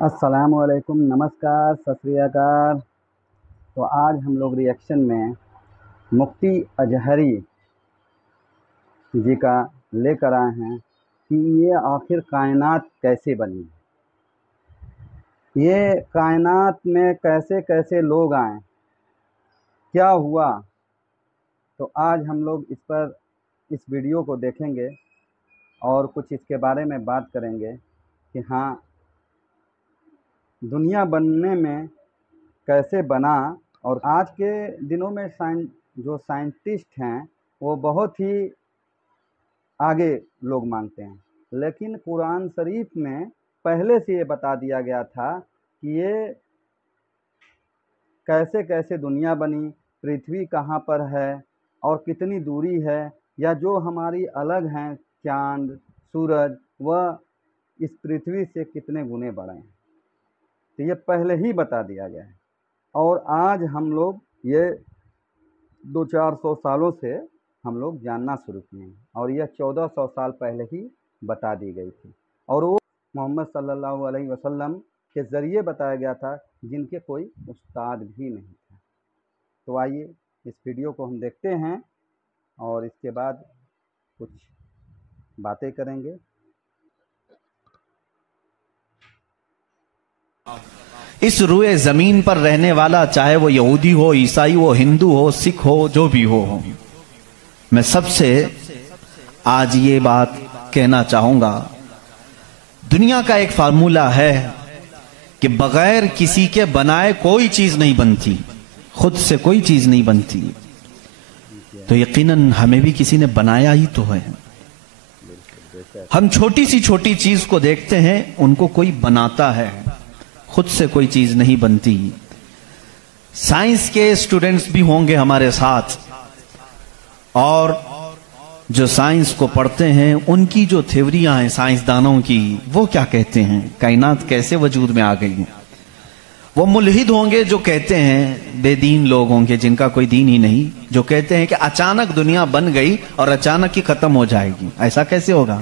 السلام علیکم، نمسکار، ست شری اکال۔ تو آج ہم لوگ ریئیکشن میں مفتی اجہری جی کا لے کر آئے ہیں کہ یہ آخر کائنات کیسے بنی، یہ کائنات میں کیسے کیسے لوگ آئیں، کیا ہوا۔ تو آج ہم لوگ اس ویڈیو کو دیکھیں گے اور کچھ اس کے بارے میں بات کریں گے کہ ہاں دنیا بننے میں کیسے بنا۔ اور آج کے دنوں میں جو سائنٹسٹ ہیں وہ بہت ہی آگے لوگ مانگتے ہیں، لیکن قرآن شریف میں پہلے سے یہ بتا دیا گیا تھا کہ یہ کیسے کیسے دنیا بنی، پرتھوی کہاں پر ہے اور کتنی دوری ہے، یا جو ہماری الگ ہیں چاند، سورج، وہ اس پرتھوی سے کتنے گنے بڑے ہیں، تو یہ پہلے ہی بتا دیا گیا ہے۔ اور آج ہم لوگ یہ 200-400 سالوں سے ہم لوگ جاننا شروع کیے ہیں، اور یہ 1400 سال پہلے ہی بتا دی گئی تھی، اور وہ محمد صلی اللہ علیہ وسلم کے ذریعے بتایا گیا تھا، جن کے کوئی استاد بھی نہیں تھا۔ تو آئیے اس ویڈیو کو ہم دیکھتے ہیں اور اس کے بعد کچھ باتیں کریں گے۔ اس روئے زمین پر رہنے والا، چاہے وہ یہودی ہو، عیسائی ہو، ہندو ہو، سکھ ہو، جو بھی ہو، میں سب سے آج یہ بات کہنا چاہوں گا، دنیا کا ایک فارمولہ ہے کہ بغیر کسی کے بنائے کوئی چیز نہیں بنتی، خود سے کوئی چیز نہیں بنتی، تو یقیناً ہمیں بھی کسی نے بنایا ہی تو ہے۔ ہم چھوٹی سی چھوٹی چیز کو دیکھتے ہیں، ان کو کوئی بناتا ہے، خود سے کوئی چیز نہیں بنتی۔ سائنس کے اسٹوڈنٹس بھی ہوں گے ہمارے ساتھ، اور جو سائنس کو پڑھتے ہیں ان کی جو تھیوریاں ہیں سائنسدانوں کی، وہ کیا کہتے ہیں، کائنات کیسے وجود میں آ گئی ہیں۔ وہ ملحد ہوں گے جو کہتے ہیں، بے دین لوگ ہوں گے جن کا کوئی دین ہی نہیں، جو کہتے ہیں کہ اچانک دنیا بن گئی اور اچانک ہی ختم ہو جائے گی۔ ایسا کیسے ہوگا؟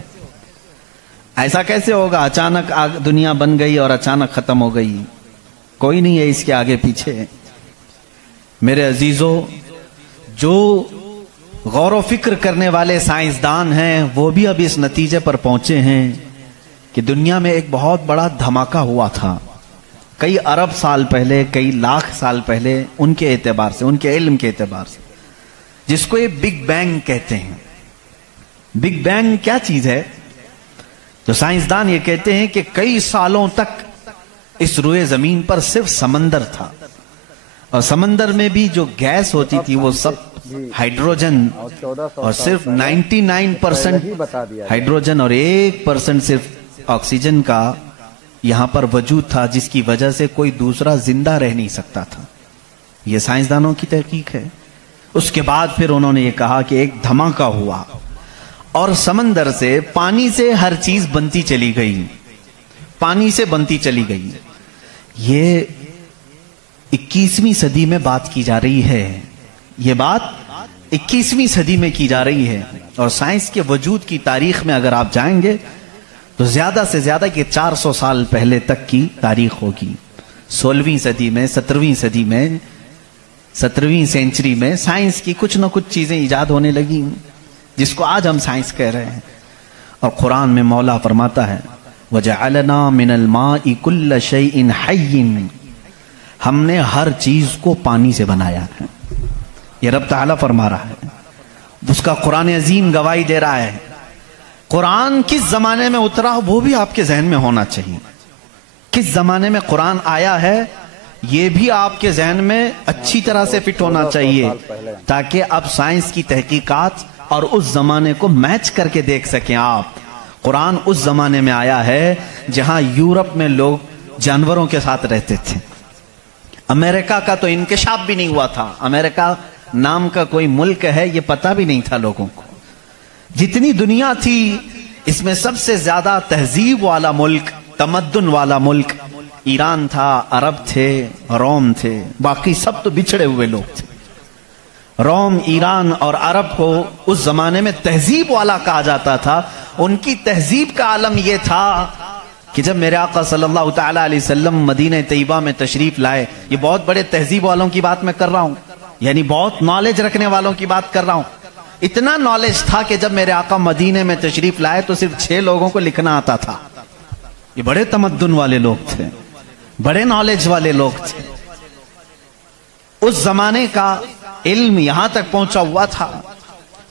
ایسا کیسے ہوگا؟ اچانک دنیا بن گئی اور اچانک ختم ہو گئی، کوئی نہیں ہے اس کے آگے پیچھے۔ میرے عزیزو، جو غور و فکر کرنے والے سائنسدان ہیں وہ بھی اب اس نتیجے پر پہنچے ہیں کہ دنیا میں ایک بہت بڑا دھماکہ ہوا تھا کئی ارب سال پہلے، کئی لاکھ سال پہلے، ان کے اعتبار سے، ان کے علم کے اعتبار سے، جس کو یہ بگ بینگ کہتے ہیں۔ بگ بینگ کیا چیز ہے؟ تو سائنسدان یہ کہتے ہیں کہ کئی سالوں تک اس روئے زمین پر صرف سمندر تھا، اور سمندر میں بھی جو گیس ہوتی تھی وہ سب ہائیڈروجن، اور صرف 99% ہائیڈروجن اور 1% صرف آکسیجن کا یہاں پر وجود تھا، جس کی وجہ سے کوئی دوسرا زندہ رہ نہیں سکتا تھا۔ یہ سائنسدانوں کی تحقیق ہے۔ اس کے بعد پھر انہوں نے یہ کہا کہ ایک دھماکہ ہوا، اور سمندر سے، پانی سے ہر چیز بنتی چلی گئی، پانی سے بنتی چلی گئی۔ یہ 21ویں صدی میں بات کی جا رہی ہے، یہ بات 21ویں صدی میں کی جا رہی ہے، اور سائنس کے وجود کی تاریخ میں اگر آپ جائیں گے تو زیادہ سے زیادہ کہ 400 سال پہلے تک کی تاریخ ہوگی۔ 16ویں صدی میں، 17ویں صدی میں، 17ویں سینچری میں سائنس کی کچھ نہ کچھ چیزیں ایجاد ہونے لگی، جس کو آج ہم سائنس کہہ رہے ہیں۔ اور قرآن میں مولا فرماتا ہے وَجَعَلْنَا مِنَ الْمَاءِ كُلَّ شَيْءٍ حَيٍّ، ہم نے ہر چیز کو پانی سے بنایا ہے۔ یہ رب تعالیٰ فرما رہا ہے، اس کا قرآن عظیم گواہی دے رہا ہے۔ قرآن کس زمانے میں اترا وہ بھی آپ کے ذہن میں ہونا چاہیے، کس زمانے میں قرآن آیا ہے یہ بھی آپ کے ذہن میں اچھی طرح سے فٹ ہونا چاہیے، تاکہ اب سائنس کی تحقیقات اور اس زمانے کو میچ کر کے دیکھ سکیں آپ۔ قرآن اس زمانے میں آیا ہے جہاں یورپ میں لوگ جانوروں کے ساتھ رہتے تھے، امریکہ کا تو انکشاف بھی نہیں ہوا تھا، امریکہ نام کا کوئی ملک ہے یہ پتہ بھی نہیں تھا لوگوں کو۔ جتنی دنیا تھی اس میں سب سے زیادہ تہذیب والا ملک، تمدن والا ملک ایران تھا، عرب تھے، روم تھے، باقی سب تو بچھڑے ہوئے لوگ تھے۔ روم، ایران اور عرب کو اس زمانے میں تہذیب والا کہا جاتا تھا۔ ان کی تہذیب کا عالم یہ تھا کہ جب میرے آقا صلی اللہ تعالیٰ علیہ وسلم مدینہ طیبہ میں تشریف لائے، یہ بہت بڑے تہذیب والوں کی بات میں کر رہا ہوں، یعنی بہت نالج رکھنے والوں کی بات کر رہا ہوں. اتنا نالج تھا کہ جب میرے آقا مدینے میں تشریف لائے تو صرف 6 لوگوں کو لکھنا آتا تھا. یہ بڑے تمدن والے لوگ تھے، بڑے نالج والے لوگ تھے. اس زمانے کا علم یہاں تک پہنچا ہوا تھا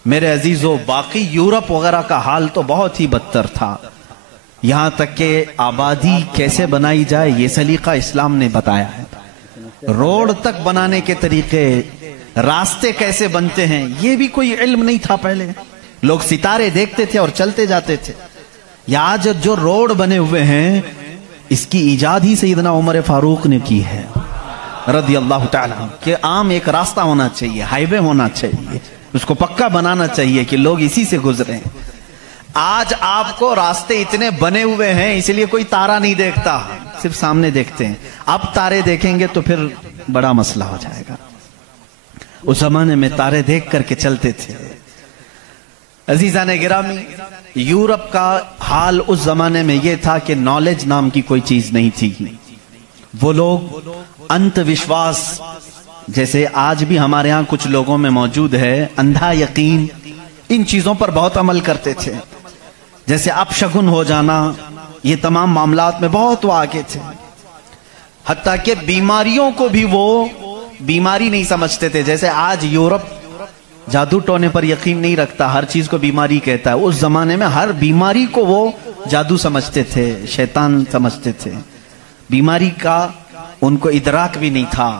میرے عزیزو. باقی یورپ وغیرہ کا حال تو بہت ہی بدتر تھا. یہاں تک کہ آبادی کیسے بنائی جائے یہ سلیقہ اسلام نے بتایا ہے. روڈ تک بنانے کے طریقے، راستے کیسے بنتے ہیں، یہ بھی کوئی علم نہیں تھا پہلے. لوگ ستارے دیکھتے تھے اور چلتے جاتے تھے. یا آج جو روڈ بنے ہوئے ہیں اس کی ایجاد ہی سیدنا عمر فاروق نے کی ہے رضی اللہ تعالیٰ، کہ عام ایک راستہ ہونا چاہیے، ہائی وے ہونا چاہیے، اس کو پکا بنانا چاہیے کہ لوگ اسی سے گزریں. آج آپ کو راستے اتنے بنے ہوئے ہیں اس لیے کوئی تارا نہیں دیکھتا، صرف سامنے دیکھتے ہیں. اب تارے دیکھیں گے تو پھر بڑا مسئلہ ہو جائے گا. اس زمانے میں تارے دیکھ کر کے چلتے تھے. عزیزان گرامی، یورپ کا حال اس زمانے میں یہ تھا کہ نالج نام کی کوئی چیز نہیں تھی. وہ لوگ انت وشواس، جیسے آج بھی ہمارے ہاں کچھ لوگوں میں موجود ہے، اندھا یقین، ان چیزوں پر بہت عمل کرتے تھے. جیسے اپشگن ہو جانا، یہ تمام معاملات میں بہت وہ آگے تھے. حتیٰ کہ بیماریوں کو بھی وہ بیماری نہیں سمجھتے تھے. جیسے آج یورپ جادو ٹونے پر یقین نہیں رکھتا، ہر چیز کو بیماری کہتا ہے. اس زمانے میں ہر بیماری کو وہ جادو سمجھتے تھے، شیطان سمجھتے تھے. بیماری کا ان کو ادراک بھی نہیں تھا.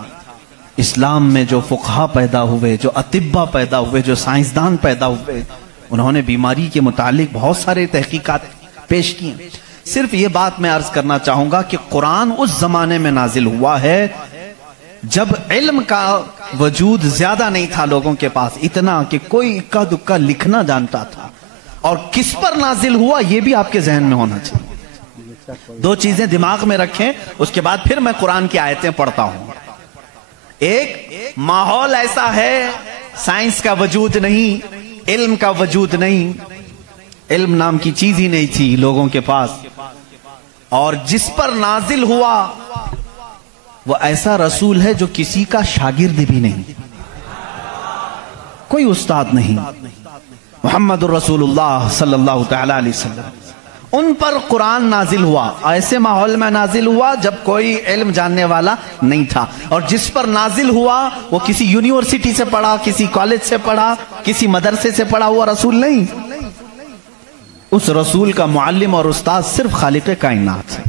اسلام میں جو فقہا پیدا ہوئے، جو اطباء پیدا ہوئے، جو سائنسدان پیدا ہوئے، انہوں نے بیماری کے متعلق بہت سارے تحقیقات پیش کی. صرف یہ بات میں عرض کرنا چاہوں گا کہ قرآن اس زمانے میں نازل ہوا ہے جب علم کا وجود زیادہ نہیں تھا لوگوں کے پاس، اتنا کہ کوئی اکا دکا لکھنا جانتا تھا. اور کس پر نازل ہوا یہ بھی آپ کے ذہن میں ہونا چاہیے. 2 چیزیں دماغ میں رکھیں، اس کے بعد پھر میں قرآن کی آیتیں پڑھتا ہوں. ایک ماحول ایسا ہے، سائنس کا وجود نہیں، علم کا وجود نہیں، علم نام کی چیز ہی نہیں تھی لوگوں کے پاس. اور جس پر نازل ہوا وہ ایسا رسول ہے جو کسی کا شاگرد بھی نہیں، کوئی استاد نہیں. محمد الرسول اللہ صلی اللہ تعالی علیہ وسلم، ان پر قرآن نازل ہوا. ایسے ماحول میں نازل ہوا جب کوئی علم جاننے والا نہیں تھا. اور جس پر نازل ہوا وہ کسی یونیورسٹی سے پڑھا، کسی کالج سے پڑھا، کسی مدرسے سے پڑھا ہوا رسول نہیں. اس رسول کا معلم اور استاد صرف خالق کائنات ہے.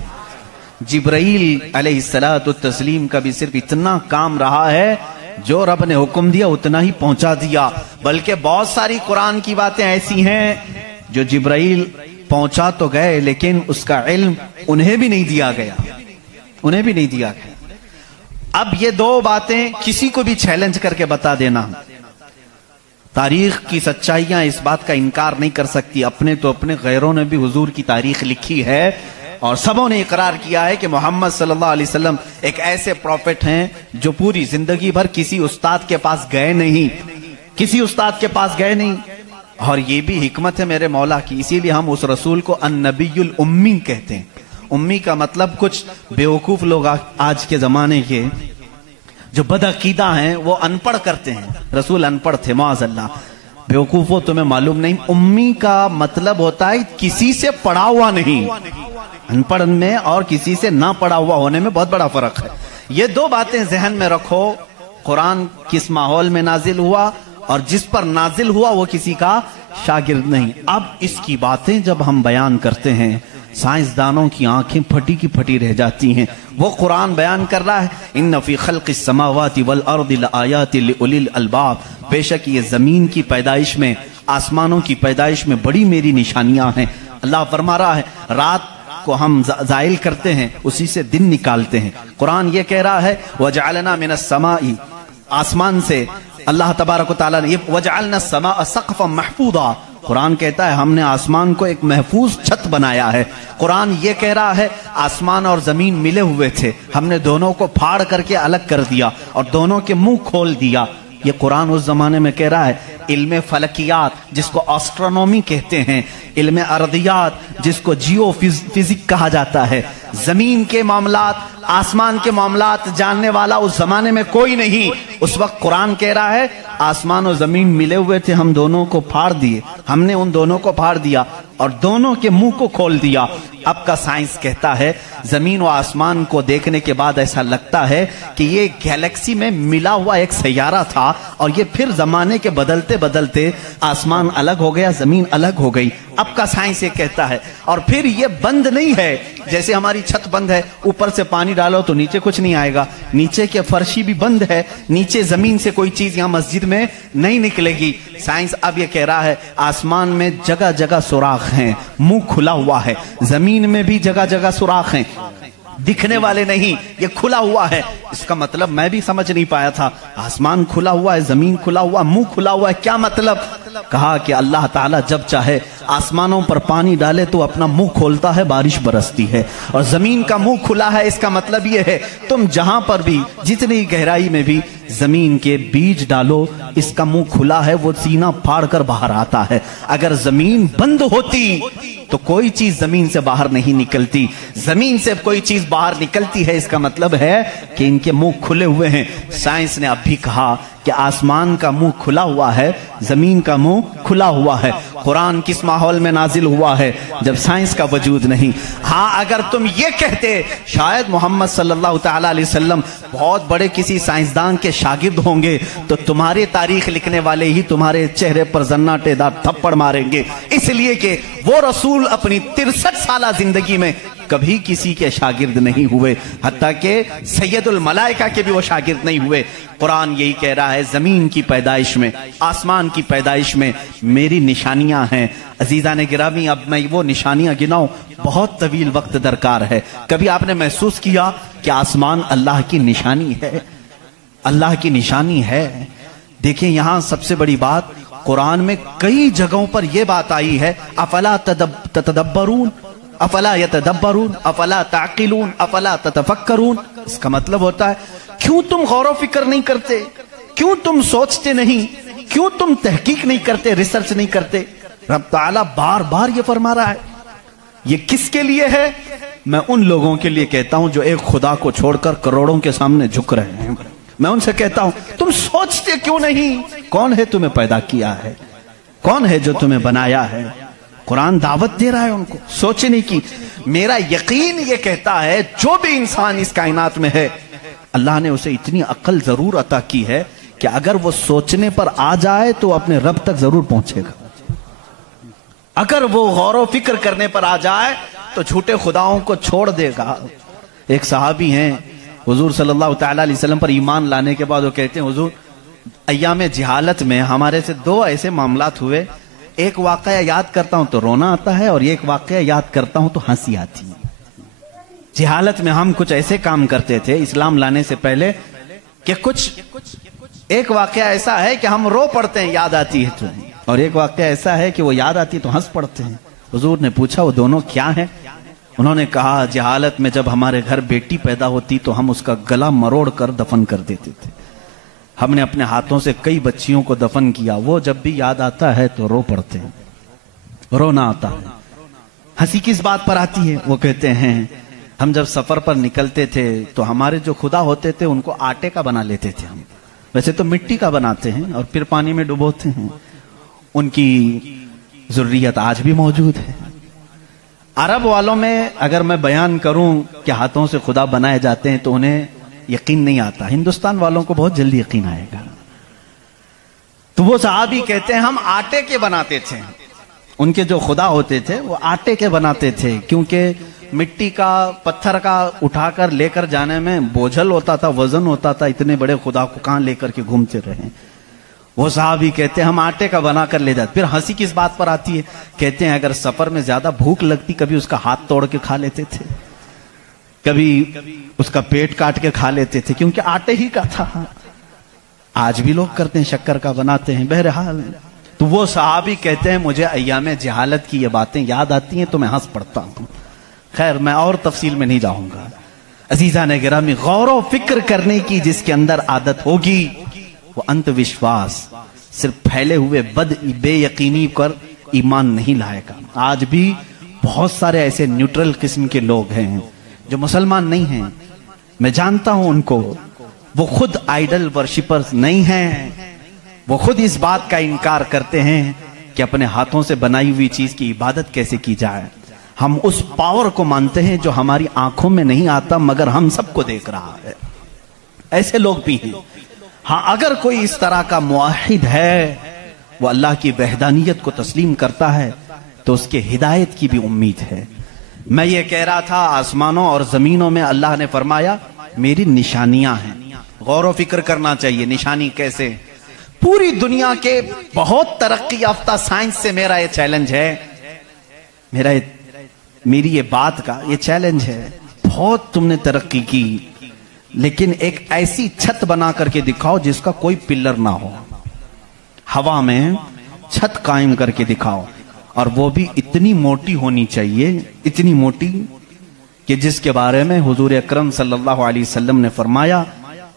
جبرائیل علیہ السلام کا بھی صرف اتنا کام رہا ہے، جو رب نے حکم دیا اتنا ہی پہنچا دیا. بلکہ بہت ساری قرآن کی باتیں ایسی ہیں جو جبرائیل پہنچا تو گئے لیکن اس کا علم انہیں بھی نہیں دیا گیا، انہیں بھی نہیں دیا گیا. اب یہ 2 باتیں کسی کو بھی چیلنج کر کے بتا دینا، تاریخ کی سچائیاں اس بات کا انکار نہیں کر سکتی. اپنے تو اپنے، غیروں نے بھی حضور کی تاریخ لکھی ہے اور سبوں نے اقرار کیا ہے کہ محمد صلی اللہ علیہ وسلم ایک ایسے پروفٹ ہیں جو پوری زندگی بھر کسی استاد کے پاس گئے نہیں، کسی استاد کے پاس گئے نہیں. اور یہ بھی حکمت ہے میرے مولا کی، اسی لیے ہم اس رسول کو النبی الامی کہتے ہیں. امی کا مطلب کچھ بیوقوف لوگ آج کے زمانے کے جو بدعقیدہ ہیں وہ ان پڑھ کرتے ہیں. رسول ان پڑھ تھے معاذ اللہ. بیوقوف ہو تمہیں معلوم نہیں، امی کا مطلب ہوتا ہے کسی سے پڑھا ہوا نہیں. ان پڑھ میں اور کسی سے نہ پڑھا ہوا ہونے میں بہت بڑا فرق ہے. یہ 2 باتیں ذہن میں رکھو. قرآن کس ماحول میں نازل ہوا اور جس پر نازل ہوا وہ کسی کا شاگرد نہیں. اب اس کی باتیں جب ہم بیان کرتے ہیں سائنسدانوں کی آنکھیں پھٹی کی پھٹی رہ جاتی ہیں. وہ قرآن بیان کر رہا ہے ان فی خلق السماوات والارض لآیات لأولی الالباب، بے شک یہ زمین کی پیدائش میں، آسمانوں کی پیدائش میں بڑی میری نشانیاں ہیں. اللہ فرما رہا ہے رات کو ہم زائل کرتے ہیں، اسی سے دن نکالتے ہیں. قرآن یہ کہہ رہا ہے وَجَعَلْنَا مِنَ السَّمَاءِ، آسمان سے اللہ تبارک و تعالیٰ نے وَجَعَلْنَا السَّمَاءَ سَقْفًا مَحْفُوظًا، قرآن کہتا ہے ہم نے آسمان کو ایک محفوظ چھت بنایا ہے. قرآن یہ کہہ رہا ہے آسمان اور زمین ملے ہوئے تھے، ہم نے دونوں کو پھاڑ کر کے الگ کر دیا اور دونوں کے منہ کھول دیا. یہ قرآن اس زمانے میں کہہ رہا ہے علم فلکیات جس کو آسٹرونومی کہتے ہیں، علم ارضیات جس کو جیو فزک کہا جاتا ہے، زمین کے معاملات، آسمان کے معاملات جاننے والا اس زمانے میں کوئی نہیں۔ اس وقت قرآن کہہ رہا ہے آسمان و زمین ملے ہوئے تھے، ہم دونوں کو پھاڑ دیے، ہم نے ان دونوں کو پھاڑ دیا اور دونوں کے منہ کو کھول دیا۔ اب کا سائنس کہتا ہے زمین و آسمان کو دیکھنے کے بعد ایسا لگتا ہے کہ یہ گیلیکسی میں ملا ہوا ایک سیارہ تھا، اور یہ پھر زمانے کے بدلتے بدلتے آسمان الگ ہو گیا، زمین الگ ہو گئی۔ اب کا سائنس یہ کہتا ہے، اور پھر یہ بند نہیں ہے، جیسے ہماری چھت بند ہے، اوپر سے پانی ڈالو تو نیچے کچھ نہیں آئے گا، نیچے کے فرشی بھی بند ہے، نیچے زمین سے کوئی چیز یہاں مسجد میں نہیں نکلے گی۔ سائنس اب یہ کہہ رہا ہے آسمان میں جگہ جگہ سوراخ ہیں، منہ کھلا ہوا ہے، زمین میں بھی جگہ جگہ سوراخ ہیں، دکھنے والے نہیں، یہ کھلا ہوا ہے۔ اس کا مطلب میں بھی سمجھ نہیں پایا تھا، آسمان کھلا ہوا ہے، زمین کھلا ہوا، منہ کھلا ہوا ہے، کیا مطلب؟ کہا کہ اللہ تعالیٰ جب چاہے آسمانوں پر پانی ڈالے تو اپنا منہ کھولتا ہے، بارش برستی ہے، اور زمین کا منہ کھلا ہے، اس کا مطلب یہ ہے تم جہاں پر بھی جتنی گہرائی میں بھی زمین کے بیج ڈالو، اس کا منہ کھلا ہے، وہ سینہ پھاڑ کر باہر آتا ہے۔ اگر زمین بند ہوتی تو کوئی چیز زمین سے باہر نہیں نکلتی، زمین سے کوئی چیز باہر نکلتی ہے، اس کا مطلب ہے کہ ان کے منہ کھلے ہوئے ہیں۔ سائنس نے اب بھی کہا کہ آسمان کا منہ کھلا ہوا ہے، زمین کا منہ کھلا ہوا ہے۔ قرآن کس ماحول میں نازل ہوا ہے؟ جب سائنس کا وجود نہیں۔ ہاں اگر تم یہ کہتے شاید محمد صلی اللہ تعالی علیہ وسلم بہت بڑے کسی سائنسدان کے شاگرد ہوں گے تو تمہارے تاریخ لکھنے والے ہی تمہارے چہرے پر زناٹے دار تھپڑ ماریں گے، اس لیے کہ وہ رسول اپنی 63 سالہ زندگی میں کبھی کسی کے شاگرد نہیں ہوئے، حتیٰ کہ سید الملائکہ کے بھی وہ شاگرد نہیں ہوئے۔ قرآن یہی کہہ رہا ہے زمین کی پیدائش میں، آسمان کی پیدائش میں میری نشانیاں ہیں۔ عزیزان گرامی، اب میں وہ نشانیاں گناؤں بہت طویل وقت درکار ہے۔ کبھی آپ نے محسوس کیا کہ آسمان اللہ کی نشانی ہے؟ اللہ کی نشانی ہے۔ دیکھیں یہاں سب سے بڑی بات، قرآن میں کئی جگہوں پر یہ بات آئی ہے، افلا تتدبرون، افلا یتدبرون، افلا تعقلون، افلا تتفکرون۔ اس کا مطلب ہوتا ہے کیوں تم غور و فکر نہیں کرتے، کیوں تم سوچتے نہیں، کیوں تم تحقیق نہیں کرتے، ریسرچ نہیں کرتے؟ رب تعالیٰ بار بار یہ فرما رہا ہے۔ یہ کس کے لیے ہے؟ میں ان لوگوں کے لیے کہتا ہوں جو ایک خدا کو چھوڑ کر کروڑوں کے سامنے جھک رہے ہیں۔ میں ان سے کہتا ہوں تم سوچتے کیوں نہیں؟ کون ہے تمہیں پیدا کیا ہے؟ کون ہے جو تمہیں بنایا ہے؟ قرآن دعوت دے رہا ہے ان کو سوچنے کی۔ میرا یقین یہ کہتا ہے جو بھی انسان اس کائنات میں ہے، اللہ نے اسے اتنی عقل ضرور عطا کی ہے کہ اگر وہ سوچنے پر آ جائے تو اپنے رب تک ضرور پہنچے گا۔ اگر وہ غور و فکر کرنے پر آ جائے تو جھوٹے خداؤں کو چھوڑ دے گا۔ ایک صحابی ہیں، حضور صلی اللہ تعالی علیہ وسلم پر ایمان لانے کے بعد وہ کہتے ہیں حضور ایام جہالت میں ہمارے سے 2 ایسے معاملات ہوئے، ایک واقعہ یاد کرتا ہوں تو رونا آتا ہے، اور ایک واقعہ یاد کرتا ہوں تو ہنسی آتی ہے۔ جہالت میں ہم کچھ ایسے کام کرتے تھے اسلام لانے سے پہلے کہ ایک واقعہ ایسا ہے کہ ہم رو پڑتے ہیں یاد آتی ہے تو، اور ایک واقعہ ایسا ہے کہ وہ یاد آتی ہے تو ہنس پڑتے ہیں۔ حضور نے پوچھا وہ دونوں کیا ہیں؟ انہوں نے کہا جہالت میں جب ہمارے گھر بیٹی پیدا ہوتی تو ہم اس کا گلا مروڑ کر دفن کر دیتے تھے، ہم نے اپنے ہاتھوں سے کئی بچیوں کو دفن کیا، وہ جب بھی یاد آتا ہے تو رو پڑتے ہیں، رونا آتا ہے۔ ہنسی کس بات پر آتی ہے؟ وہ کہتے ہیں ہم جب سفر پر نکلتے تھے تو ہمارے جو خدا ہوتے تھے ان کو آٹے کا بنا لیتے تھے، ہم ویسے تو مٹی کا بناتے ہیں اور پھر پانی میں ڈبوتے ہیں۔ ان کی ذریت آج بھی موجود ہے۔ عرب والوں میں اگر میں بیان کروں کہ ہاتھوں سے خدا بنائے جاتے ہیں تو انہیں یقین نہیں آتا، ہندوستان والوں کو بہت جلدی یقین آئے گا۔ تو وہ صحابی کہتے ہیں ہم آٹے کے بناتے تھے، ان کے جو خدا ہوتے تھے وہ آٹے کے بناتے تھے، کیونکہ مٹی کا پتھر کا اٹھا کر لے کر جانے میں بوجھل ہوتا تھا، وزن ہوتا تھا، اتنے بڑے خدا کو کہاں لے کر کے گھومتے رہے۔ وہ صحابی کہتے ہیں ہم آٹے کا بنا کر لے جاتے۔ پھر ہنسی کس بات پر آتی ہے؟ کہتے ہیں اگر سفر میں زیادہ بھوک لگتی کبھی اس کا ہاتھ توڑ کے کھا لیتے تھے، کبھی اس کا پیٹ کاٹ کے کھا لیتے تھے، کیونکہ آٹے ہی کا تھا۔ آج بھی لوگ کرتے ہیں، شکر کا بناتے ہیں۔ بہرحال تو وہ صحابی کہتے ہیں مجھے ایام جہالت کی یہ باتیں یاد آتی ہیں تو میں ہنس پڑتا ہوں۔ خیر میں اور تفصیل میں نہیں جاؤں گا۔ عزیزان گرامی، غور و فکر کرنے کی جس کے اندر عادت ہوگی وہ انت وشواس صرف پھیلے ہوئے بے یقینی پر ایمان نہیں لائے گا۔ آج بھی بہت سارے ایسے نیوٹرل قسم کے لوگ ہیں جو مسلمان نہیں ہیں، میں جانتا ہوں ان کو، وہ خود آئیڈل ورشپرز نہیں ہیں، وہ خود اس بات کا انکار کرتے ہیں کہ اپنے ہاتھوں سے بنائی ہوئی چیز کی عبادت کیسے کی جائے۔ ہم اس پاور کو مانتے ہیں جو ہماری آنکھوں میں نہیں آتا مگر ہم سب کو دیکھ رہا ہے۔ ایسے لوگ بھی ہیں۔ ہاں، اگر کوئی اس طرح کا موحد ہے، وہ اللہ کی وحدانیت کو تسلیم کرتا ہے، تو اس کے ہدایت کی بھی امید ہے۔ میں یہ کہہ رہا تھا، آسمانوں اور زمینوں میں اللہ نے فرمایا میری نشانیاں ہیں۔ غور و فکر کرنا چاہیے، نشانی کیسے؟ پوری دنیا کے بہت ترقی یافتہ سائنس سے میرا یہ چیلنج ہے، میری یہ بات کا یہ چیلنج ہے، بہت تم نے ترقی کی، لیکن ایک ایسی چھت بنا کر کے دکھاؤ جس کا کوئی پلر نہ ہو، ہوا میں چھت قائم کر کے دکھاؤ، اور وہ بھی اتنی موٹی ہونی چاہیے، اتنی موٹی کہ جس کے بارے میں حضور اکرم صلی اللہ علیہ وسلم نے فرمایا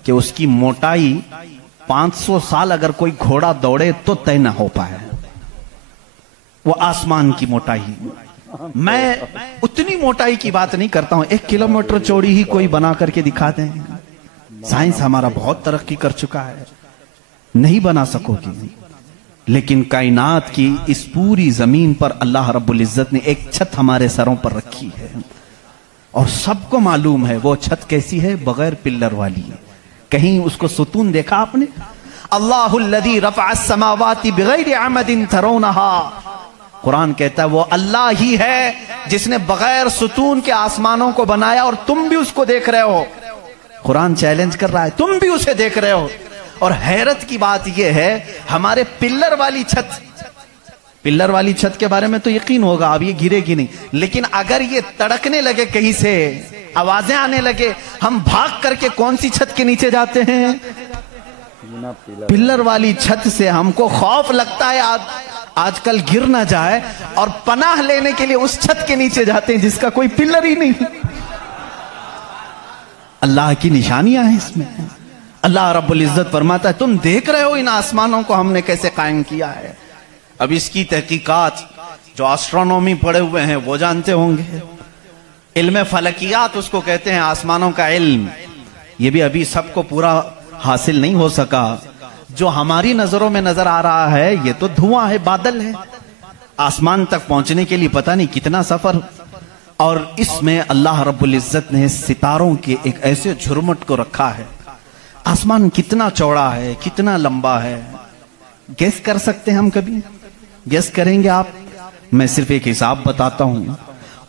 کہ اس کی موٹائی 500 سال اگر کوئی گھوڑا دوڑے تو طے نہ ہو پائے، وہ آسمان کی موٹائی۔ میں اتنی موٹائی کی بات نہیں کرتا ہوں، 1 کلومیٹر چوڑی ہی کوئی بنا کر کے دکھا دیں، سائنس ہمارا بہت ترقی کر چکا ہے، نہیں بنا سکو گی، لیکن کائنات کی اس پوری زمین پر اللہ رب العزت نے ایک چھت ہمارے سروں پر رکھی ہے، اور سب کو معلوم ہے وہ چھت کیسی ہے، بغیر پلر والی۔ کہیں اس کو ستون دیکھا آپ نے؟ اللہ الذی رفع السماوات بغیر عمد ترونها، قرآن کہتا ہے وہ اللہ ہی ہے جس نے بغیر ستون کے آسمانوں کو بنایا، اور تم بھی اس کو دیکھ رہے ہو۔ قرآن چیلنج کر رہا ہے، تم بھی اسے دیکھ رہے ہو۔ اور حیرت کی بات یہ ہے، ہمارے پلر والی چھت کے بارے میں تو یقین ہوگا اب یہ گرے گی نہیں، لیکن اگر یہ تڑکنے لگے، کہیں سے آوازیں آنے لگے، ہم بھاگ کر کے کون سی چھت کے نیچے جاتے ہیں؟ پلر والی چھت سے ہم کو خوف لگتا ہے آج کل گر نہ جائے، اور پناہ لینے کے لیے اس چھت کے نیچے جاتے ہیں جس کا کوئی پلر ہی نہیں۔ اللہ کی نشانیاں ہیں اس میں۔ اللہ رب العزت فرماتا ہے تم دیکھ رہے ہو ان آسمانوں کو ہم نے کیسے قائم کیا ہے۔ اب اس کی تحقیقات جو آسٹرونومی پڑھے ہوئے ہیں وہ جانتے ہوں گے، علم فلکیات اس کو کہتے ہیں، آسمانوں کا علم، یہ بھی ابھی سب کو پورا حاصل نہیں ہو سکا۔ جو ہماری نظروں میں نظر آ رہا ہے یہ تو دھواں ہے، بادل ہے، آسمان تک پہنچنے کے لیے پتہ نہیں کتنا سفر، اور اس میں اللہ رب العزت نے ستاروں کے ایک ایسے جھرمٹ کو رکھا ہے۔ آسمان کتنا چوڑا ہے، کتنا لمبا ہے، گیس کر سکتے ہیں ہم؟ کبھی گیس کریں گے آپ؟ میں صرف ایک حساب بتاتا ہوں۔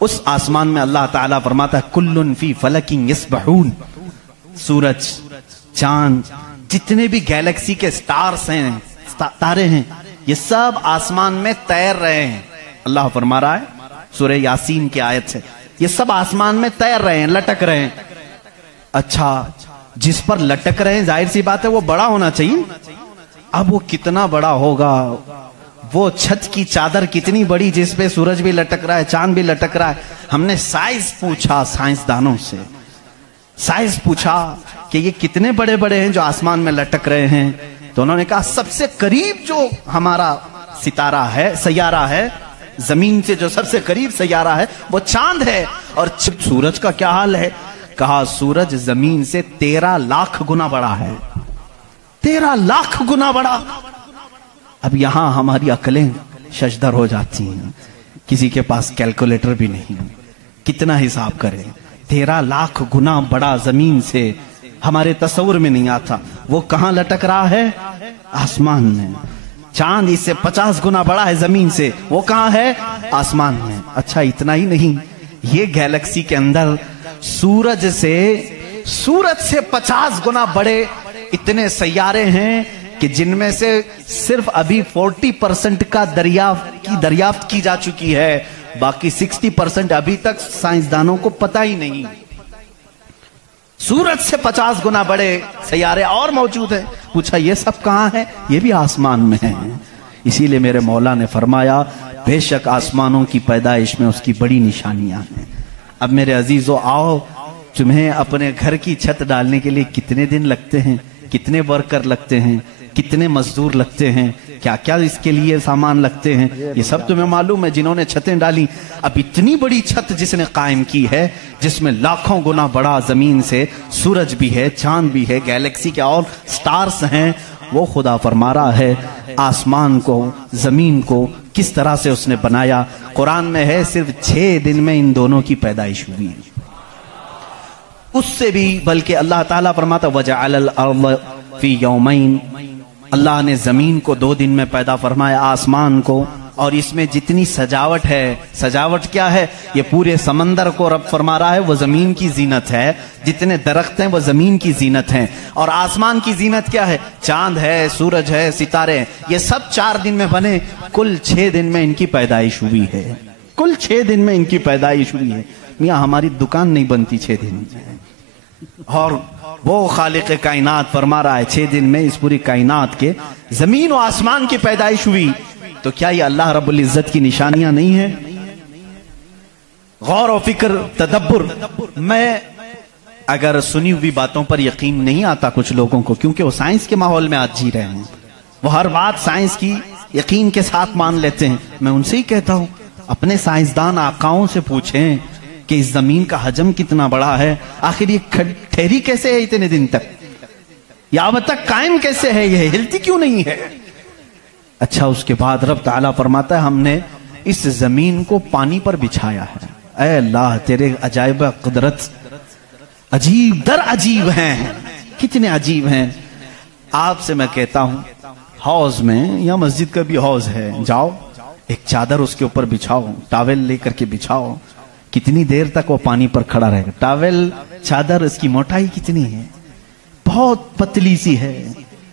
اس آسمان میں اللہ تعالیٰ فرماتا ہے کلن فی فلک یسبحون، سورج، چاند، جتنے بھی گیلیکسی کے سٹارز ہیں، تارے ہیں، یہ سب آسمان میں تیر رہے ہیں۔ اللہ فرما رہا ہے سورہ یاسین کی آیت سے، یہ سب آسمان میں تیر رہے ہیں، لٹک رہے ہیں۔ اچھا، جس پر لٹک رہے ہیں ظاہر سی بات ہے وہ بڑا ہونا چاہیے۔ اب وہ کتنا بڑا ہوگا؟ وہ چھت کی چادر کتنی بڑی جس پہ سورج بھی لٹک رہا ہے، چاند بھی لٹک رہا ہے۔ ہم نے سائز پوچھا سائنسدانوں سے، سائز پوچھا کہ یہ کتنے بڑے بڑے ہیں جو آسمان میں لٹک رہے ہیں، تو انہوں نے کہا سب سے قریب جو ہمارا ستارہ ہے، سیارہ ہے، زمین سے جو سب سے قریب سیارہ ہے وہ چاند ہے۔ اور سورج کا کیا حال ہے؟ کہا سورج زمین سے 13 لاکھ گنا بڑا ہے، 13 لاکھ گنا بڑا۔ اب یہاں ہماری عقلیں ششدر ہو جاتی ہیں، کسی کے پاس کیلکولیٹر بھی نہیں، کتنا حساب کرے؟ 13 لاکھ گنا بڑا زمین سے، ہمارے تصور میں نہیں آتا۔ وہ کہاں لٹک رہا ہے؟ آسمان میں۔ چاند اس سے 50 گنا بڑا ہے زمین سے، وہ کہاں ہے؟ آسمان میں۔ اچھا، اتنا ہی نہیں، یہ گیلیکسی کے اندر سورج سے 50 گنا بڑے اتنے سیارے ہیں کہ جن میں سے صرف ابھی 40% کا دریافت کی جا چکی ہے، باقی 60% ابھی تک سائنسدانوں کو پتہ ہی نہیں۔ سورج سے 50 گنا بڑے سیارے اور موجود ہیں۔ پوچھا یہ سب کہاں ہے؟ یہ بھی آسمان میں ہیں۔ اسی لیے میرے مولا نے فرمایا بے شک آسمانوں کی پیدائش میں اس کی بڑی نشانیاں ہیں۔ اب میرے عزیزو آؤ، تمہیں اپنے گھر کی چھت ڈالنے کے لیے کتنے دن لگتے ہیں؟ کتنے ورکر لگتے ہیں, کتنے مزدور لگتے ہیں, کیا کیا اس کے لیے سامان لگتے ہیں, یہ سب تمہیں معلوم ہے. جنہوں نے چھتیں ڈالی, اب اتنی بڑی چھت جس نے قائم کی ہے, جس میں لاکھوں گنا بڑا زمین سے سورج بھی ہے, چاند بھی ہے, گیلیکسی کے اور سٹارز ہیں, وہ خدا فرما رہا ہے آسمان کو, زمین کو کس طرح سے اس نے بنایا. قرآن میں ہے صرف 6 دن میں ان دونوں کی پیدائش ہوئی. اس سے بھی بلکہ اللہ تعالیٰ فرماتا وَجَعَلَ الْأَرْضَ فِي يَوْمَيْنِ, اللہ نے زمین کو 2 دن میں پیدا فرمایا, آسمان کو. اور اس میں جتنی سجاوٹ ہے, سجاوٹ کیا ہے, یہ پورے سمندر کو رب فرما رہا ہے وہ زمین کی زینت ہے, جتنے درخت ہیں وہ زمین کی زینت ہیں, اور آسمان کی زینت کیا ہے, چاند ہے, سورج ہے, ستارے ہیں, یہ سب 4 دن میں بنے. کل 6 دن میں ان کی پیدائش ہوئی ہے, کل 6 دن میں ان کی پیدائش ہوئی ہے. میاں ہماری دکان نہیں بنتی 6 دن میں, اور وہ خالق کائنات فرما رہا ہے 6 دن میں اس پوری کائنات کے زمین و آسمان کی پیدائش ہوئی. تو کیا یہ اللہ رب العزت کی نشانیاں نہیں ہیں؟ غور و فکر, تدبر. میں اگر سنی ہوئی باتوں پر یقین نہیں آتا کچھ لوگوں کو, کیونکہ وہ سائنس کے ماحول میں آج جی رہے ہیں, وہ ہر بات سائنس کی یقین کے ساتھ مان لیتے ہیں. میں ان سے ہی کہتا ہوں اپنے سائنسدان آقاؤں سے پوچھیں کہ اس زمین کا حجم کتنا بڑا ہے, آخر یہ ٹھہری کیسے ہے اتنے دن تک, یا اب تک قائم کیسے ہے, یہ ہلتی کیوں نہیں ہے. اچھا, اس کے بعد رب تعالیٰ فرماتا ہے ہم نے اس زمین کو پانی پر بچھایا ہے. اے اللہ تیرے عجائب قدرت عجیب در عجیب ہیں, کتنے عجیب ہیں. آپ سے میں کہتا ہوں حوض میں یا مسجد کا بھی حوض ہے, جاؤ ایک چادر اس کے اوپر بچھاؤ, ٹاول لے کر کے بچھاؤ, کتنی دیر تک وہ پانی پر کھڑا رہے گا. ٹاول چادر اس کی موٹائی کتنی ہے, بہت پتلی سی ہے,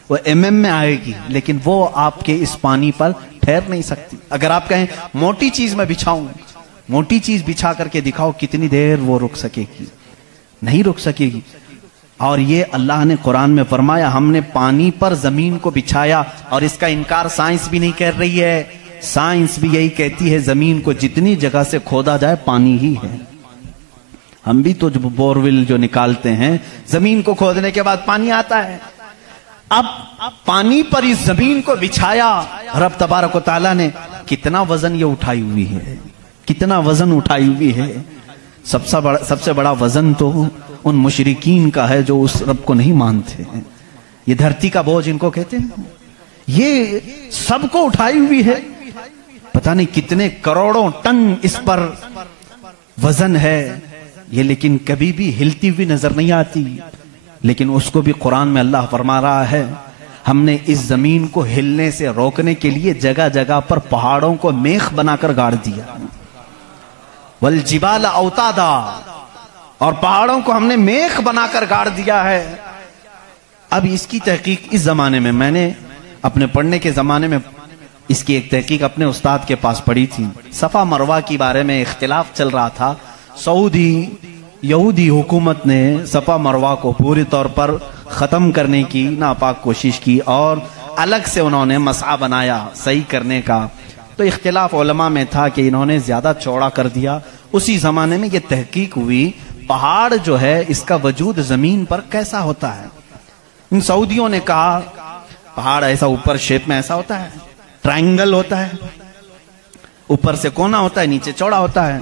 وہ mm میں آئے گی, لیکن وہ آپ کے اس پانی پر ٹھہر نہیں سکتی. اگر آپ کہیں موٹی چیز میں بچھاؤں, موٹی چیز بچھا کر کے دکھاؤ, کتنی دیر وہ رک سکے گی, نہیں رک سکے گی. اور یہ اللہ نے قرآن میں فرمایا ہم نے پانی پر زمین کو بچھایا, اور اس کا انکار سائنس بھی نہیں کر رہی ہے. سائنس بھی یہی کہتی ہے زمین کو جتنی جگہ سے کھودا جائے پانی ہی ہے. ہم بھی تو جو بورول جو نکالتے ہیں زمین کو کھودنے کے بعد پانی آتا ہے. اب پانی پر اس زمین کو بچھایا رب تبارک و تعالیٰ نے, کتنا وزن یہ اٹھائی ہوئی ہے, کتنا وزن اٹھائی ہوئی ہے. سب سے بڑا وزن تو ان مشرکین کا ہے جو اس رب کو نہیں مانتے ہیں. یہ دھرتی کا بوجھ ان کو کہتے ہیں, یہ سب کو اٹھائی ہوئی ہے. پتہ نہیں کتنے کروڑوں ٹن اس پر وزن ہے یہ, لیکن کبھی بھی ہلتی ہوئی نظر نہیں آتی. لیکن اس کو بھی قرآن میں اللہ فرما رہا ہے ہم نے اس زمین کو ہلنے سے روکنے کے لیے جگہ جگہ پر پہاڑوں کو میخ بنا کر گاڑ دیا. والجبال اوتادا, اور پہاڑوں کو ہم نے میخ بنا کر گاڑ دیا ہے. اب اس کی تحقیق اس زمانے میں نے اپنے پڑھنے کے زمانے میں اس کی ایک تحقیق اپنے استاد کے پاس پڑھی تھی. صفا مروہ کی بارے میں اختلاف چل رہا تھا. سعودی یہودی حکومت نے صفا مروہ کو پوری طور پر ختم کرنے کی ناپاک کوشش کی, اور الگ سے انہوں نے مسعی بنایا صحیح کرنے کا. تو اختلاف علماء میں تھا کہ انہوں نے زیادہ چوڑا کر دیا. اسی زمانے میں یہ تحقیق ہوئی پہاڑ جو ہے اس کا وجود زمین پر کیسا ہوتا ہے. ان سعودیوں نے کہا پہاڑ ایسا اوپر شیپ میں ایسا ہوتا ہے, ٹرائنگل ہوتا ہے, اوپر سے کونا ہوتا ہے, نیچے چوڑا ہوتا ہے.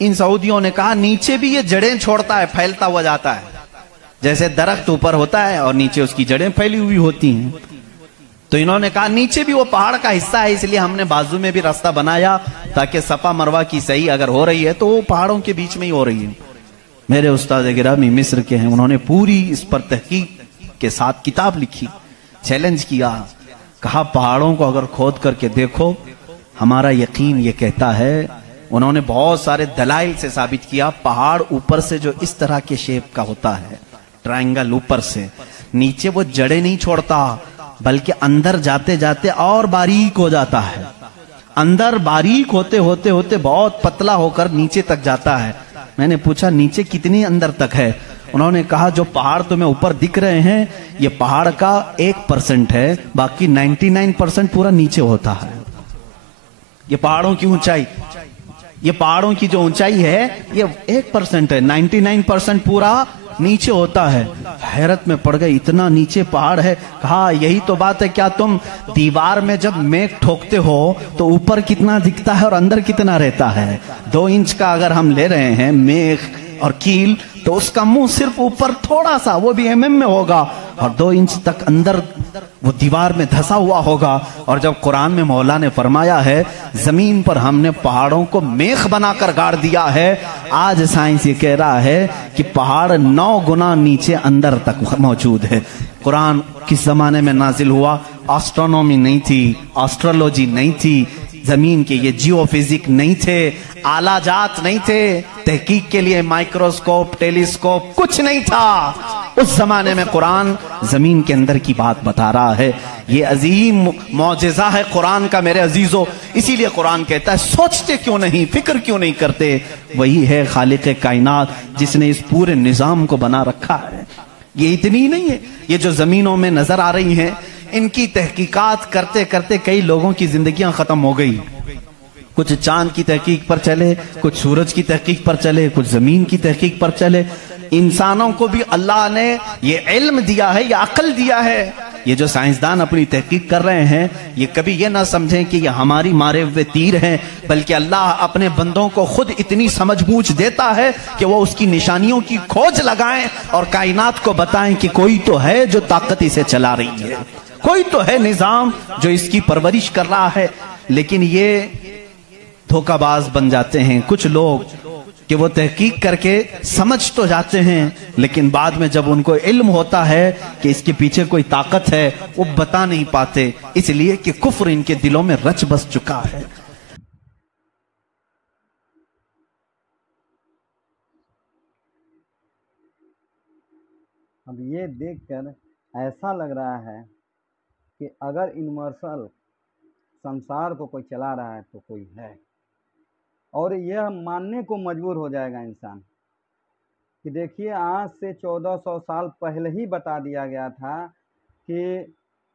ان سعودیوں نے کہا نیچے بھی یہ جڑیں چھوڑتا ہے, پھیلتا ہوا جاتا ہے, جیسے درخت اوپر ہوتا ہے اور نیچے اس کی جڑیں پھیلی ہوئی ہوتی ہیں. تو انہوں نے کہا نیچے بھی وہ پہاڑ کا حصہ ہے, اس لیے ہم نے بازو میں بھی راستہ بنایا تاکہ صفا مروہ کی صحیح اگر ہو رہی ہے تو وہ پہاڑوں کے بیچ میں ہی ہو رہی ہے. میرے استاد گرامی مصر کے ہیں, انہوں نے پوری اس پر تحقیق کے ساتھ کتاب لکھی, چیلنج کیا, کہا پہاڑوں کو اگر کھود کر کے دیکھو ہمارا یقین یہ کہتا ہے. انہوں نے بہت سارے دلائل سے ثابت کیا پہاڑ اوپر سے جو اس طرح کے شیپ کا ہوتا ہے, ٹرائنگل اوپر سے, نیچے وہ جڑیں نہیں چھوڑتا بلکہ اندر جاتے جاتے اور باریک ہو جاتا ہے, اندر باریک ہوتے ہوتے ہوتے بہت پتلا ہو کر نیچے تک جاتا ہے. میں نے پوچھا نیچے کتنی اندر تک ہے؟ انہوں نے کہا جو پہاڑ تمہیں اوپر دکھ رہے ہیں یہ پہاڑ کا 1% ہے, باقی 99% پورا نیچے ہوتا ہے. یہ پہاڑوں کی اونچائی, یہ پہاڑوں کی جو اونچائی ہے یہ 1% ہے, 99% پورا نیچے ہوتا ہے۔ حیرت میں پڑ گئے، اتنا نیچے پہاڑ ہے؟ کہا یہی تو بات ہے، کیا تم دیوار میں جب میخ ٹھوکتے ہو تو اوپر کتنا دکھتا ہے اور اندر کتنا رہتا ہے؟ 2 انچ کا اگر ہم لے رہے ہیں میخ اور کیل تو اس کا منہ صرف اوپر تھوڑا سا، وہ بھی mm میں ہوگا، اور 2 انچ تک اندر وہ دیوار میں دھسا ہوا ہوگا۔ اور جب قرآن میں مولا نے فرمایا ہے زمین پر ہم نے پہاڑوں کو میخ بنا کر گاڑ دیا ہے، آج سائنس یہ کہہ رہا ہے کہ پہاڑ 9 گنا نیچے اندر تک موجود ہے۔ قرآن کس زمانے میں نازل ہوا؟ آسٹرونومی نہیں تھی، آسٹرولوجی نہیں تھی، زمین کے یہ جیو فزک نہیں تھے، آلہ جات نہیں تھے، تحقیق کے لیے مائکروسکوپ، ٹیلیسکوپ کچھ نہیں تھا۔ اس زمانے میں قرآن زمین کے اندر کی بات بتا رہا ہے۔ یہ عظیم معجزہ ہے قرآن کا میرے عزیزو، اسی لیے قرآن کہتا ہے سوچتے کیوں نہیں، فکر کیوں نہیں کرتے؟ وہی ہے خالق کائنات جس نے اس پورے نظام کو بنا رکھا ہے۔ یہ اتنی نہیں ہے، یہ جو زمینوں میں نظر آ رہی ہیں ان کی تحقیقات کرتے کرتے کئی لوگوں کی زندگیاں ختم ہو گئی۔ کچھ چاند کی تحقیق پر چلے، کچھ سورج کی تحقیق پر چلے، کچھ زمین کی تحقیق پر چلے۔ انسانوں کو بھی اللہ نے یہ علم دیا ہے، یہ عقل دیا ہے۔ یہ جو سائنسدان اپنی تحقیق کر رہے ہیں یہ کبھی یہ نہ سمجھیں کہ یہ ہماری مارے ہوئے تیر ہیں، بلکہ اللہ اپنے بندوں کو خود اتنی سمجھ بوجھ دیتا ہے کہ وہ اس کی نشانیوں کی کھوج لگائیں اور کائنات کو بتائیں کہ کوئی تو ہے جو طاقت اسے چلا رہی ہے، کوئی تو ہے نظام جو اس کی پرورش کر رہا ہے۔ لیکن یہ دھوکہ باز بن جاتے ہیں کچھ لوگ کہ وہ تحقیق کر کے سمجھ تو جاتے ہیں لیکن بعد میں جب ان کو علم ہوتا ہے کہ اس کے پیچھے کوئی طاقت ہے وہ بتا نہیں پاتے، اس لیے کہ کفر ان کے دلوں میں رچ بس چکا ہے۔ اب یہ دیکھ کر ایسا لگ رہا ہے کہ اگر یونیورسل سنسار کو کوئی چلا رہا ہے تو کوئی ہے، اور یہ ماننے کو مجبور ہو جائے گا انسان کہ دیکھیے آج سے 1400 سال پہلے ہی بتا دیا گیا تھا کہ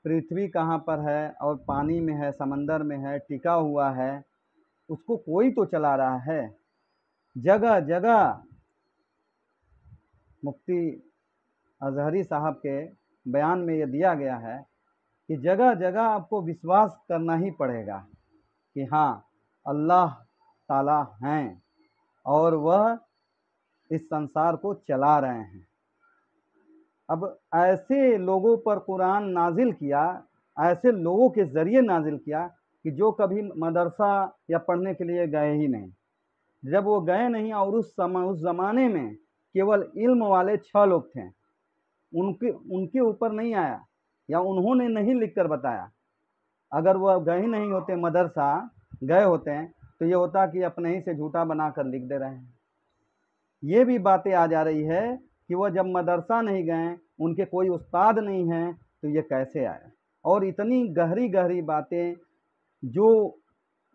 پرتھوی کہاں پر ہے اور پانی میں ہے، سمندر میں ہے، ٹکا ہوا ہے، اس کو کوئی تو چلا رہا ہے۔ جگہ جگہ مفتی اظہری صاحب کے بیان میں یہ دیا گیا ہے کہ جگہ جگہ آپ کو وشواس کرنا ہی پڑے گا کہ ہاں اللہ تعالیٰ ہیں اور وہ اس سنسار کو چلا رہے ہیں۔ اب ایسے لوگوں پر قرآن نازل کیا، ایسے لوگوں کے ذریعے نازل کیا کہ جو کبھی مدرسہ یا پڑھنے کے لیے گئے ہی نہیں۔ جب وہ گئے نہیں اور اس زمانے میں کیول علم والے 6 لوگ تھے، ان کے اوپر نہیں آیا یا انہوں نے نہیں لکھ کر بتایا۔ اگر وہ گئے ہی نہیں ہوتے، مدرسہ گئے ہوتے ہیں تو یہ ہوتا کہ اپنے ہی سے جھوٹا بنا کر لکھ دے رہے ہیں۔ یہ بھی باتیں آ جا رہی ہے کہ وہ جب مدرسہ نہیں گئے، ان کے کوئی استاد نہیں ہیں تو یہ کیسے آیا، اور اتنی گہری گہری باتیں جو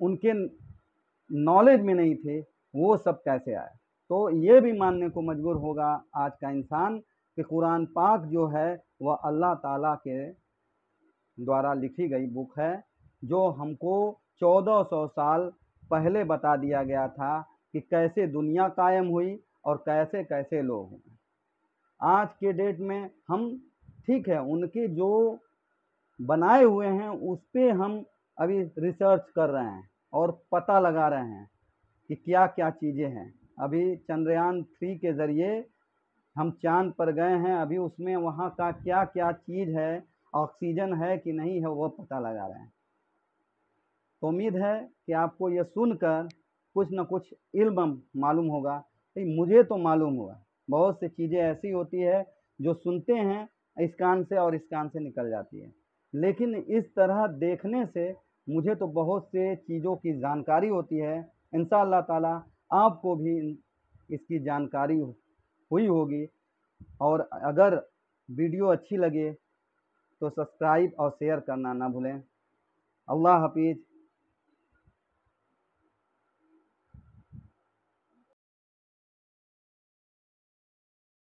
ان کے نالج میں نہیں تھے وہ سب کیسے آیا۔ تو یہ بھی ماننے کو مجبور ہوگا آج کا انسان کہ قرآن پاک جو ہے وہ اللہ تعالیٰ کے دوارا لکھی گئی بک ہے، جو ہم کو 1400 سال پہلے بتا دیا گیا تھا کہ کیسے دنیا قائم ہوئی اور کیسے کیسے لوگ ہوئے۔ آج کے ڈیٹ میں ہم ٹھیک ہے ان کے جو بنائے ہوئے ہیں اس پہ ہم ابھی ریسرچ کر رہے ہیں اور پتہ لگا رہے ہیں کہ کیا کیا چیزیں ہیں۔ ابھی چندریان 3 کے ذریعے ہم چاند پر گئے ہیں، ابھی اس میں وہاں کا کیا کیا چیز ہے، آکسیجن ہے کہ نہیں ہے، وہ پتہ لگا رہے ہیں۔ تو امید ہے کہ آپ کو یہ سن کر کچھ نہ کچھ علم معلوم ہوگا۔ مجھے تو معلوم ہوا بہت سی چیزیں ایسی ہوتی ہے جو سنتے ہیں اس کان سے اور اس کان سے نکل جاتی ہے، لیکن اس طرح دیکھنے سے مجھے تو بہت سے چیزوں کی جانکاری ہوتی ہے۔ انشاءاللہ تعالی آپ کو بھی اس کی جانکاری ہوئی ہوگی، اور اگر ویڈیو اچھی لگے تو سبسکرائب اور شیئر کرنا نہ بھولیں۔ اللہ حافظ۔